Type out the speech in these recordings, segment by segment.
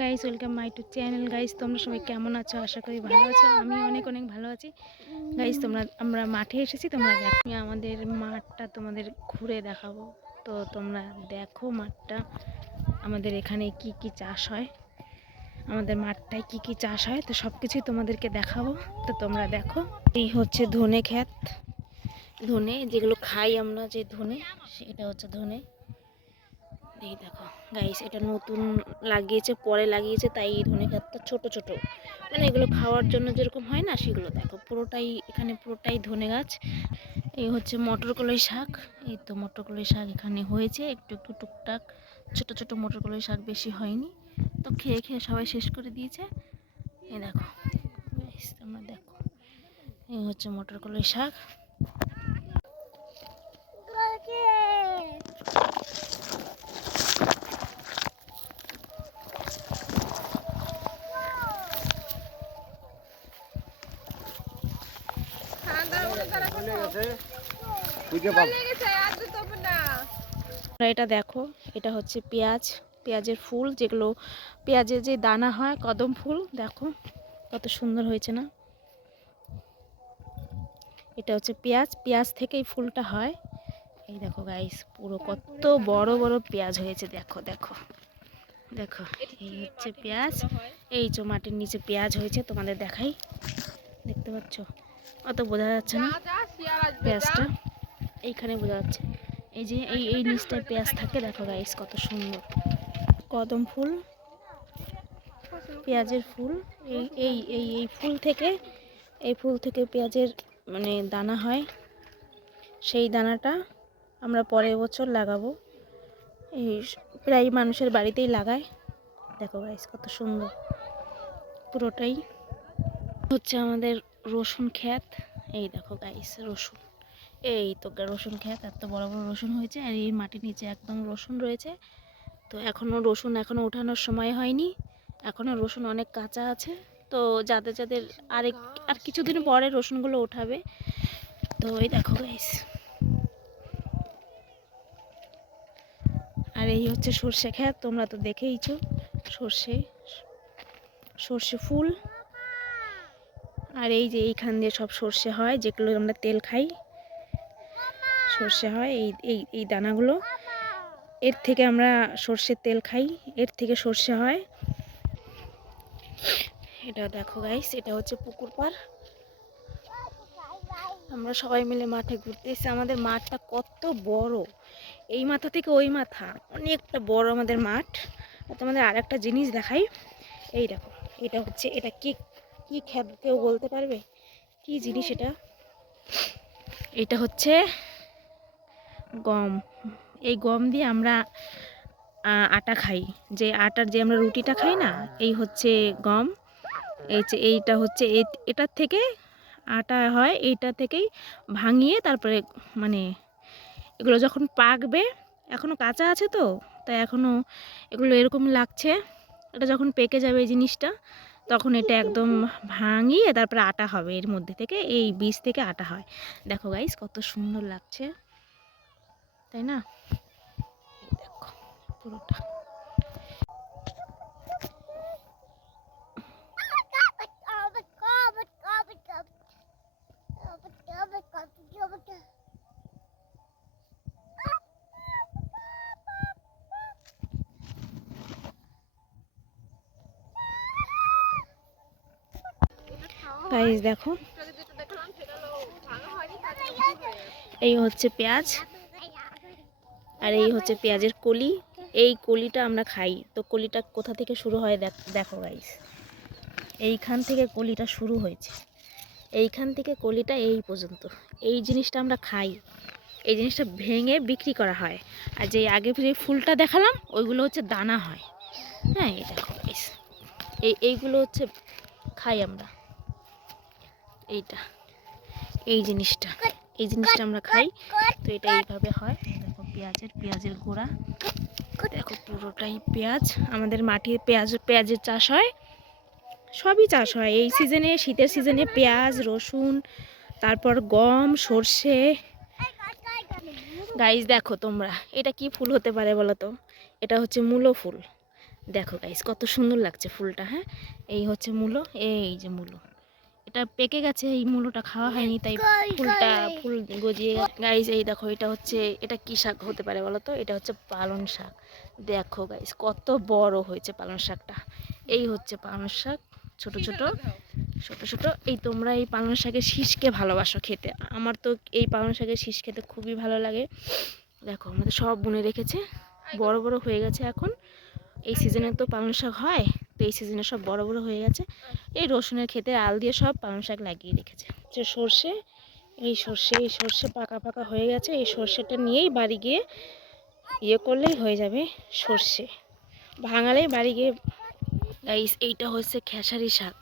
Guys, welcome my to channel. Guys, তোমরা সবাই কেমন আছো? আশা করি ভালো আছো। আমি অনেক অনেক ভালো আছি। গাইস, আমরা মাঠে এসেছি। তোমরা দেখো, আমি আমাদের মাঠটা তোমাদের ঘুরে দেখাবো। তো তোমরা দেখো মাঠটা, আমাদের এখানে কি কি চাষ হয়, আমাদের মাঠটায় কি কি চাষ হয়, তো সব কিছুই তোমাদেরকে দেখাবো। তো তোমরা দেখো, এই হচ্ছে ধনে ক্ষেত। ধনে যেগুলো খাই আমরা, যে ধনে, সেটা হচ্ছে ধনে। এই দেখো গাইস, এটা নতুন লাগিয়েছে, পরে লাগিয়েছে, তাই এই ধনে ক্ষেতটা ছোট ছোট, মানে এগুলো খাওয়ার জন্য যেরকম হয় না, সেগুলো দেখো পুরোটাই এখানে, পুরোটাই ধনে গাছ। এই হচ্ছে মটর কলাই শাক। এই তো মটর কলাই শাক এখানে হয়েছে একটু একটু টুকটাক, ছোট ছোট মটর কলাই শাক, বেশি হয়নি। তো খেয়ে খেয়ে সবাই শেষ করে দিয়েছে। এই দেখো গাইস, তোমরা দেখো, এই হচ্ছে মটর কলাই শাক। এটা দেখো, এটা হচ্ছে পেঁয়াজ, পেঁয়াজের ফুল, যেগুলো পেঁয়াজের যে দানা হয়, কদম ফুল। দেখো কত সুন্দর হয়েছে না? এটা হচ্ছে পেঁয়াজ, পেঁয়াজ থেকে এই ফুলটা হয়। এই দেখো গাইস, পুরো কত বড় বড় পেঁয়াজ হয়েছে। দেখো দেখো দেখো, এই হচ্ছে পেঁয়াজ। এই যে মাটির নিচে পেঁয়াজ হয়েছে, তোমাদের দেখাই। দেখতে পাচ্ছ? অত বোঝা যাচ্ছে না পেঁয়াজটা, এইখানে বোঝা যাচ্ছে। এই যে এই নিচটায় পেঁয়াজ থাকে। দেখো গাইস, কত সুন্দর কদম ফুল, পেঁয়াজের ফুল। এই এই এই এই ফুল থেকে, এই ফুল থেকে পেঁয়াজের মানে দানা হয়। সেই দানাটা আমরা পরের বছর লাগাবো। এই প্রায় মানুষের বাড়িতেই লাগায়। দেখো গাইস, কত সুন্দর। পুরোটাই হচ্ছে আমাদের রসুন ক্ষেত। এই দেখো গাইস, রসুন। এই তো রসুন ক্ষেত, এত বড় বড় রসুন হয়েছে। আর এই মাটির নিচে একদম রসুন রয়েছে। তো রসুন এখনও ওঠানোর সময় হয়নি, এখনও রসুন অনেক কাঁচা আছে। তো যাদের যাদের আর কিছুদিন পরে রসুনগুলো ওঠাবে। তো এই দেখো গাইস, আর এই হচ্ছে সর্ষে ক্ষেত। তোমরা তো দেখেইছো, সর্ষে সর্ষে ফুল। আর এই যে এইখান দিয়ে সব সর্ষে হয়, যেগুলো আমরা তেল খাই, সর্ষে হয়। এই এই এই দানাগুলো, এর থেকে আমরা সর্ষের তেল খাই, এর থেকে সর্ষে হয়। এটা দেখো গাইস, এটা হচ্ছে পুকুর পাড়। আমরা সবাই মিলে মাঠে ঘুরতে এসেছি। আমাদের মাঠটা কত বড়, এই মাথা থেকে ওই মাথা, অনেকটা বড় আমাদের মাঠ। তোমাদের আর একটা জিনিস দেখাই। এই দেখো, এটা হচ্ছে, এটা কি কি ক্ষেত কেউ বলতে পারবে? কি জিনিস এটা? এটা হচ্ছে গম। এই গম দিয়ে আমরা আটা খাই, যে আটার যে আমরা রুটিটা খাই না, এই হচ্ছে গম। এই যে এইটা হচ্ছে, এটার থেকে আটা হয়। এইটা থেকেই ভাঙিয়ে তারপরে, মানে এগুলো যখন পাকবে, এখনও কাঁচা আছে তো, তাই এখনও এগুলো এরকম লাগছে। এটা যখন পেকে যাবে এই জিনিসটা, তখন এটা একদম ভাঙিয়ে তারপরে আটা হবে। এর মধ্যে থেকে, এই বীজ থেকে আটা হয়। দেখো গাইস, কত সুন্দর লাগছে, তাই না? দেখো পুরোটা। গাইস দেখো, এই হচ্ছে পেঁয়াজ, আর এই হচ্ছে পেঁয়াজের কলি। এই কলিটা আমরা খাই। তো কলিটা কোথা থেকে শুরু হয় দেখো গাইস, এইখান থেকে কলিটা শুরু হয়েছে। এইখান থেকে কলিটা এই পর্যন্ত, এই জিনিসটা আমরা খাই। এই জিনিসটা ভেঙে বিক্রি করা হয়। আর যে আগে যে ফুলটা দেখালাম, ওইগুলো হচ্ছে দানা হয়। হ্যাঁ, এই দেখো গাইস, এইগুলো হচ্ছে খাই আমরা। এইটা, এই জিনিসটা আমরা খাই। তো এটা এইভাবে হয়। দেখো পেঁয়াজের গোড়া, দেখো পুরোটাই পেঁয়াজ। আমাদের মাঠে পেঁয়াজের চাষ হয়, সবই চাষ হয় এই সিজনে, শীতের সিজনে। পেঁয়াজ, রসুন, তারপর গম, সর্ষে। গাইস দেখো তোমরা, এটা কি ফুল হতে পারে বলো তো? এটা হচ্ছে মূলো ফুল। দেখো গাইস কত সুন্দর লাগছে ফুলটা। হ্যাঁ, এই হচ্ছে মূলো, এই যে মূলো, এটা পেকে গেছে, এই মূলোটা খাওয়া হয়নি তাই ফুল গজিয়ে গাইস। এই দেখো এটা হচ্ছে, এটা কি শাক হতে পারে বলো তো? এটা হচ্ছে পালং শাক। দেখো গাইস কত বড় হয়েছে পালং শাকটা। এই হচ্ছে পালং শাক, ছোট ছোট ছোট ছোট। এই তোমরা এই পালং শাকের শীষকে ভালোবাসো খেতে, আমার তো এই পালং শাকের শীষ খেতে খুবই ভালো লাগে। দেখো আমাদের সব বুনে রেখেছে, বড় বড় হয়ে গেছে এখন। এই সিজনে তো পালং শাক হয়, তো এই সিজনে সব বড় বড় হয়ে গেছে। এই রসুনের ক্ষেতে আল দিয়ে সব পালং শাক লাগিয়ে রেখেছে। যে সর্ষে, এই সর্ষে পাকা পাকা হয়ে গেছে। এই সর্ষেটা নিয়েই বাড়ি গিয়ে ইয়ে করলেই হয়ে যাবে সর্ষে, ভাঙালেই বাড়ি গিয়ে। গাইস এইটা হচ্ছে খেসারি শাক,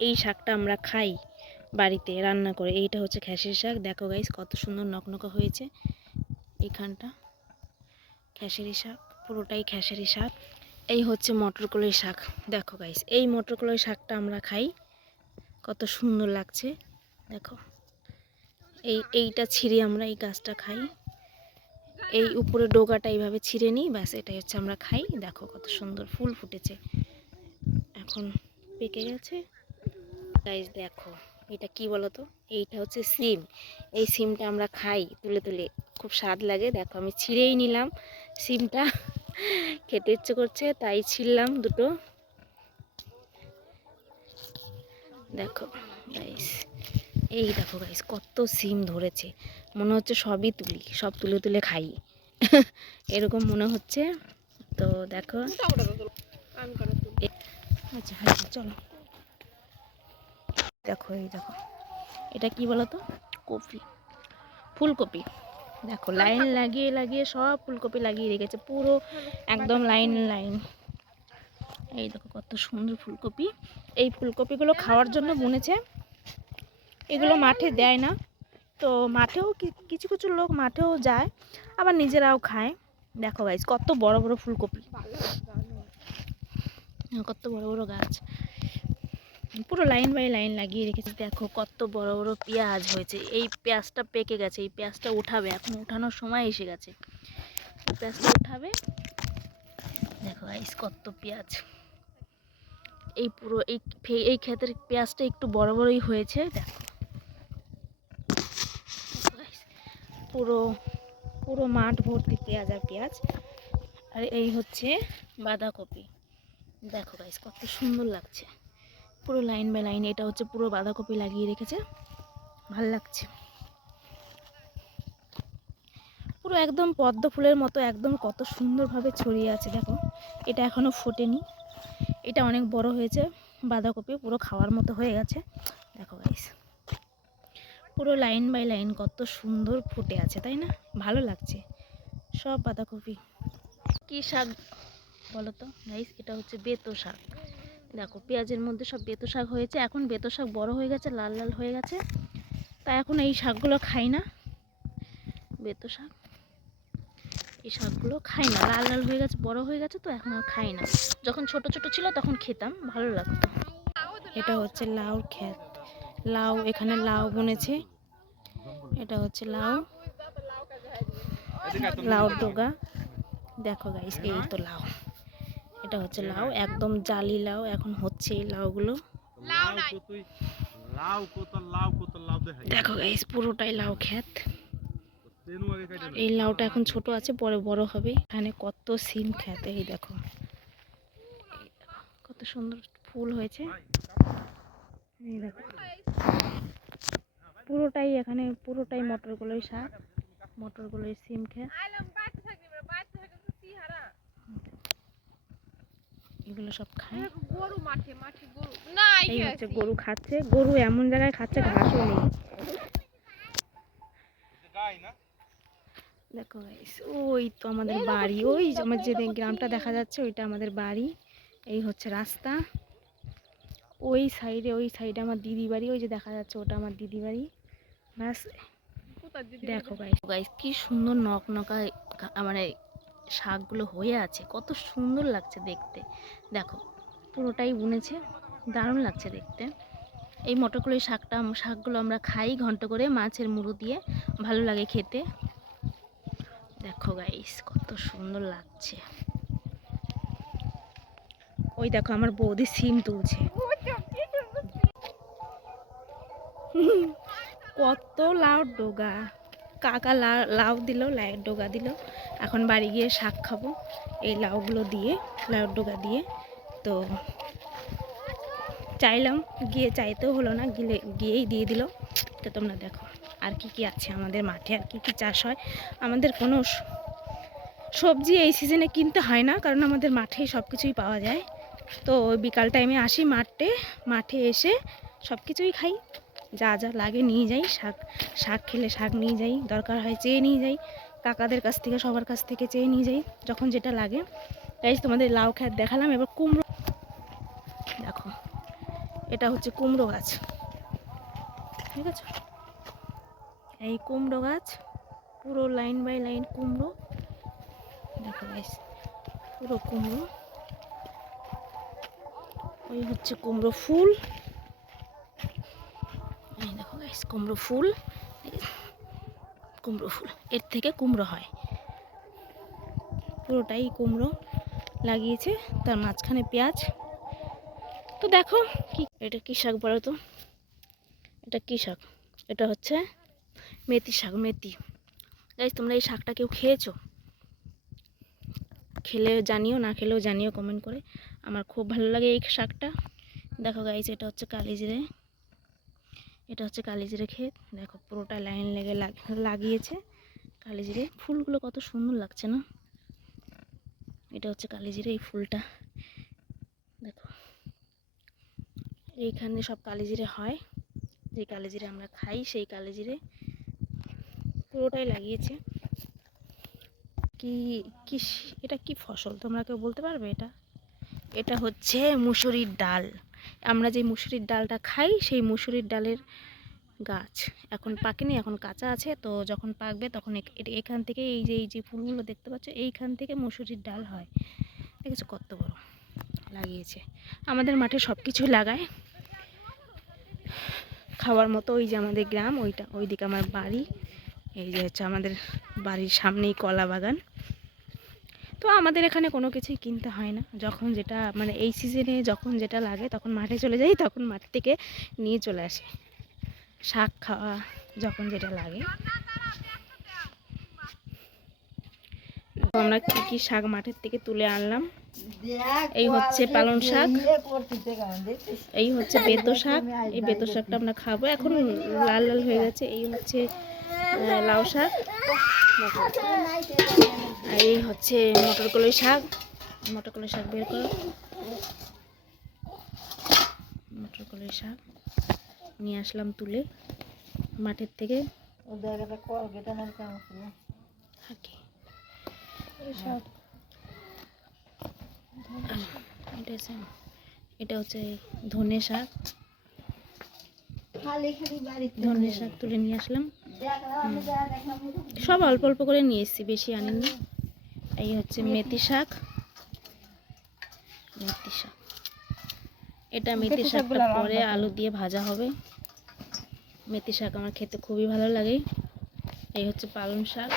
এই শাকটা আমরা খাই বাড়িতে রান্না করে। এইটা হচ্ছে খেসারি শাক। দেখো গাইস কত সুন্দর নকনকা হয়েছে এইখানটা, খেসারি শাক, পুরোটাই খেসারি শাক। এই হচ্ছে মটরকলাই শাক। দেখো গাইস এই মটরকলাই শাকটা আমরা খাই, কত সুন্দর লাগছে। দেখো এইটা ছিঁড়ে আমরা এই গাছটা খাই, এই উপরে ডোগাটা এইভাবে ছিঁড়ে নিই, ব্যাস এটাই হচ্ছে আমরা খাই। দেখো কত সুন্দর ফুল ফুটেছে, এখন পেকে গেছে। গাইস দেখো এটা কি বলো তো? এইটা হচ্ছে সিম। এই সিমটা আমরা খাই তুলে তুলে, খুব স্বাদ লাগে। দেখো আমি ছিঁড়েই নিলাম সিমটা, খেতে ইচ্ছে করছে তাই ছিঁড়লাম দুটো। দেখো গাইস, এই দেখো গাইস কত সিম ধরেছে, মনে হচ্ছে সবই তুলি, সব তুলে তুলে খাই এরকম মনে হচ্ছে। তো দেখো আচ্ছা হ্যাঁ চলো। দেখো এই দেখো এটা কি বলো তো? কপি, ফুলকপি। দেখো লাইন লাগিয়ে লাগিয়ে সব ফুলকপি লাগিয়ে রেখেছে পুরো একদম লাইন লাইন। এই দেখো কত সুন্দর ফুলকপি। এই ফুলকপিগুলো খাওয়ার জন্য বুনেছে, এগুলো মাঠে দেয় না, তো মাঠেও কিছু কিছু লোক মাঠেও যায়, আবার নিজেরাও খায়। দেখো গাইস কত বড় বড় ফুলকপি, কত বড় বড় গাছ, পুরো লাইন বাই লাইন লাগিয়ে রেখেছে। দেখো কত বড় বড় পেঁয়াজ হয়েছে। এই পেঁয়াজটা পেকে গেছে, এই পেঁয়াজটা উঠাবে, এখন উঠানোর সময় এসে গেছে, পেঁয়াজটা উঠাবে। দেখো গাইস কত পেঁয়াজ, এই পুরো এই ক্ষেতের পেঁয়াজটা একটু বড় বড়ই হয়েছে। দেখো পুরো পুরো মাঠ ভর্তি পেঁয়াজ আর পেঁয়াজ। আর এই হচ্ছে বাঁধাকপি। দেখো গাইস কত সুন্দর লাগছে, পুরো লাইন বাই লাইন। এটা হচ্ছে পুরো বাঁধাকপি লাগিয়ে রেখেছে, ভাল লাগছে পুরো একদম পদ্ম ফুলের মতো, একদম কত সুন্দরভাবে ছড়িয়ে আছে। দেখো এটা এখনো ফোটেনি, এটা অনেক বড় হয়েছে বাঁধাকপি, পুরো খাওয়ার মতো হয়ে গেছে। দেখো গাইস পুরো লাইন বাই লাইন কত সুন্দর ফুটে আছে, তাই না? ভালো লাগছে সব বাঁধাকপি। কি শাক বলো তো গাইস? এটা হচ্ছে বেতো শাক। দেখো পেঁয়াজের মধ্যে সব বেতো শাক হয়েছে, এখন বেতো শাক বড় হয়ে গেছে, লাল লাল হয়ে গেছে, তাই এখন এই শাকগুলো খাই না। বেতো শাক, এই শাকগুলো খাই না, লাল লাল হয়ে গেছে, বড় হয়ে গেছে, তো এখন আর খাই না। যখন ছোট ছোট ছিল তখন খেতাম, ভালো লাগতো। এটা হচ্ছে লাউর ক্ষেত, লাউ, এখানে লাউ বুনেছে। এটা হচ্ছে লাউ, লাউর ডগা। দেখো গাইস এই তো লাউ, এটা হচ্ছে লাউ, একদম জালি লাউ এখন হচ্ছে এই লাউগুলো। দেখো গাইস পুরোটাই লাউ ক্ষেত। এই লাউটা এখন ছোট আছে, পরে বড় হবে। এখানে কত সিম ক্ষেত, এই দেখো কত সুন্দর ফুল হয়েছে। এই দেখো পুরোটাই এখানে, পুরোটাই মটরগুলোই শাক, মটরগুলোই সিম ক্ষেত। এগুলো সব খায়, এই হচ্ছে গরু খাচ্ছে, গরু এমন জায়গায় খাচ্ছে ঘাসও নেই। দেখো গাইস ওই তো আমাদের বাড়ি, ওই আমার যে গ্রামটা দেখা যাচ্ছে ওইটা আমাদের বাড়ি। এই হচ্ছে রাস্তা, ওই সাইডে আমার দিদি বাড়ি, ওই যে দেখা যাচ্ছে ওটা আমার দিদি বাড়ি। ব্যাস দেখো গাইস, গাইস কি সুন্দর নকনকা মানে শাকগুলো হয়ে আছে, কত সুন্দর লাগছে দেখতে। দেখো পুরোটাই বুনেছে, দারুণ লাগছে দেখতে। এই মটরকলাই শাকগুলো আমরা খাই ঘন্ট করে মাছের মুড়ো দিয়ে, ভালো লাগে খেতে। দেখো গাইস কত সুন্দর লাগছে। ওই দেখো আমার বৌদি সিম তুলছে। কত লাউ ডোগা, কাকা লাউ দিল, লাউয়ের ডোগা দিল। এখন বাড়ি গিয়ে শাক খাবো এই লাউগুলো দিয়ে, লাউয়ের ডোগা দিয়ে। তো চাইলাম, গিয়ে চাইতেও হলো না, গিয়েই দিয়ে দিল। তো তোমরা দেখো আর কি কি আছে আমাদের মাঠে, আর কি কি চাষ হয়। আমাদের কোনো সবজি এই সিজনে কিনতে হয় না, কারণ আমাদের মাঠেই সব কিছুই পাওয়া যায়। তো বিকাল টাইমে আসি মাঠে এসে সব কিছুই খাই, যা যা লাগে নিয়ে যাই। শাক খেলে শাক নিয়ে যাই, দরকার হয় চেয়ে নিয়ে যাই, কাকাদের কাছ থেকে সবার কাছ থেকে চেয়ে নিয়ে যাই যখন যেটা লাগে। তাই তোমাদের লাউ খেত দেখালাম। এবার কুমড়ো দেখো, এটা হচ্ছে কুমড়ো গাছ, ঠিক আছে? এই কুমড়ো গাছ পুরো লাইন বাই লাইন কুমড়ো, দেখো গাইস পুরো কুমড়ো। ওই হচ্ছে কুমড়ো ফুল, এই দেখো গাইস কুমড়ো ফুল, কুমড়ো ফুল, এর থেকে কুমড়ো হয়। পুরোটাই কুমড়ো লাগিয়েছে, তার মাঝখানে পেঁয়াজ। তো দেখো কি, এটা কী শাক বলো তো? এটা কী শাক? এটা হচ্ছে মেথি শাক, মেথি। গাইস তোমরা এই শাকটা কেউ খেয়েছো? খেলে জানিও, না খেলেও জানিও কমেন্ট করে। আমার খুব ভালো লাগে এই শাকটা। দেখো গাইস এটা হচ্ছে কালিজিরে, এটা হচ্ছে কালিজিরে ক্ষেত। দেখো পুরোটা লাইন লেগে লাগিয়েছে কালিজিরে। ফুলগুলো কত সুন্দর লাগছে না? এটা হচ্ছে কালিজিরে, এই ফুলটা দেখো। এইখানে সব কালিজিরে হয়, যে কালিজিরে আমরা খাই সেই কালিজিরে পুরোটাই লাগিয়েছে। কি কি এটা কি ফসল তোমরা কেউ বলতে পারবে? এটা হচ্ছে মুসুরির ডাল। আমরা যে মুসুরির ডালটা খাই সেই মুসুরির ডালের গাছ। এখন পাকেনি, এখন কাঁচা আছে। তো যখন পাকবে তখন এখান থেকে এই যে ফুলগুলো দেখতে পাচ্ছ, এইখান থেকে মুসুরির ডাল হয়। দেখেছো কত বড় লাগিয়েছে। আমাদের মাঠে সব কিছু লাগায় খাওয়ার মতো। ওই যে আমাদের গ্রাম, ওইদিকে আমার বাড়ি, এই যে হচ্ছে আমাদের বাড়ির সামনেই কলা বাগান। তো আমাদের এখানে কোনো কিছুই কিনতে হয় না, যখন যেটা মানে এই সিজনে যখন যেটা লাগে তখন মাঠে চলে যাই, তখন মাঠ থেকে নিয়ে চলে আসি। শাক খাওয়া যখন যেটা লাগে। আমরা কি কি শাক মাঠের থেকে তুলে আনলাম। এই হচ্ছে পালং শাক, এই হচ্ছে বেতো শাক। এই বেতো শাকটা আমরা খাবো, এখন লাল লাল হয়ে গেছে। এই হচ্ছে লাউ শাক, আর এই হচ্ছে মটরকলাই শাক। মটরকলাই শাক বের করো, মটরকলাই শাক নিয়ে আসলাম তুলে মাঠের থেকে। এটা হচ্ছে ধনে শাক, ধনে শাক তুলে নিয়ে আসলাম। সব অল্প অল্প করে নিয়ে এসেছি, বেশি আনিনি। এই হচ্ছে মেথি শাক, মেথি শাক। এটা মেথি শাকটা পরে আলু দিয়ে ভাজা হবে। মেথি শাক আমার খেতে খুবই ভালো লাগে। এই হচ্ছে পালং শাক।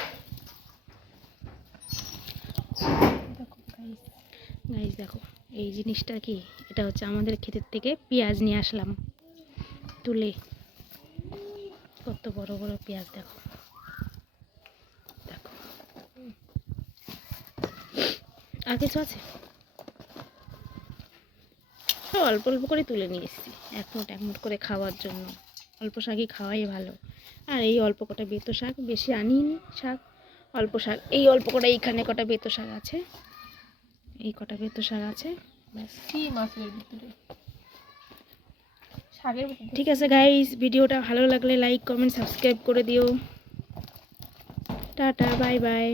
গাইস দেখো এই জিনিসটা কি, এটা হচ্ছে আমাদের ক্ষেতের থেকে পেঁয়াজ নিয়ে আসলাম তুলে। কত বড় বড় পেঁয়াজ দেখো, দেখো। আর কিছু আছে? সব অল্প অল্প করে তুলে নিয়ে এসেছি, এক মুঠ করে খাওয়ার জন্য। অল্প শাকই খাওয়াই ভালো। আর এই অল্প কটা বেতো শাক, বেশি আনিনি শাক, অল্প শাক। এই অল্প কটা, এইখানে কটা বেতো শাক আছে, এই কটা বেতো শাক আছে, ব্যাস। ঠিক আছে গাইস, ভিডিওটা ভালো লাগলে লাইক কমেন্ট সাবস্ক্রাইব করে দিও। Tata, bye bye.